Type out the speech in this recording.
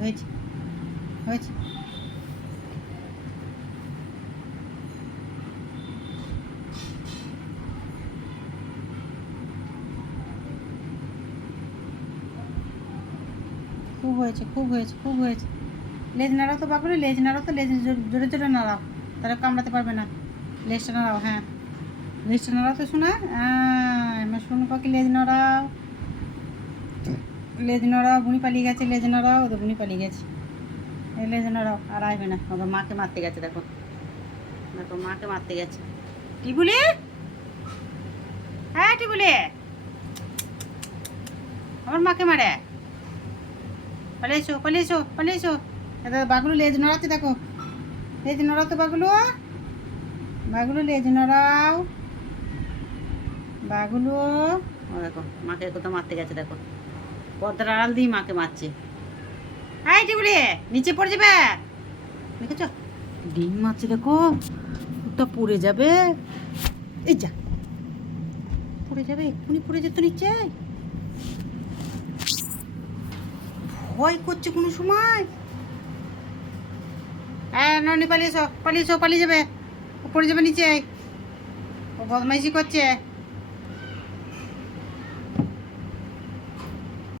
হয়েছে হয়েছে। খুব হয়েছে খুব হয়েছে খুব হয়েছে। লেজ নাড়াও তো বাবুরে, লেজ নাড়াও তো, লেজ জোরে জোরে নাড়াও, তাহলে কামড়াতে পারবে না। লেজটা নাড়াও, হ্যাঁ লেজটা নাড়াও তো শোনা। আমার শোনো পাখি, লেজ নাড়াও, লেজ নাড়াও। বুনি পালিয়ে গেছে, লেজ নাড়াও, তো বুনি পালিয়ে গেছে। এই লেজ নাড়াও, আর আসবে না। ওদের মাকে মারতে গেছে, দেখো দেখো মাকে মারতে গেছে। টিবুলি, হ্যাঁ টিবুলি, আমার মাকে মারে। পালিয়ে এসো পালিয়ে এসো পালিয়ে এসো। এটা বাগুলো লেজ নড়াচ্ছে, দেখো লেজ নড়াও তো বাগুলো, বাগুলো লেজ নড়াও বাগুলো। ও দেখো মাকে কোথাও মারতে গেছে, দেখো পর্দার আড়াল দিয়ে মাকে মারছে। হাই টিবুলি, নিচে পড়ে যাবে, দেখেছ ডিম মারছে, দেখো ওটা পড়ে যাবে। এই যা, পড়ে যাবে, এক্ষুনি পড়ে যেত নিচে। ভয় করছে কোনো সময়। হ্যাঁ ননি পালিয়ে এসো পালিয়ে এসো, পালিয়ে যাবে, ও পড়ে যাবে নিচে, ও বদমাইশি করছে।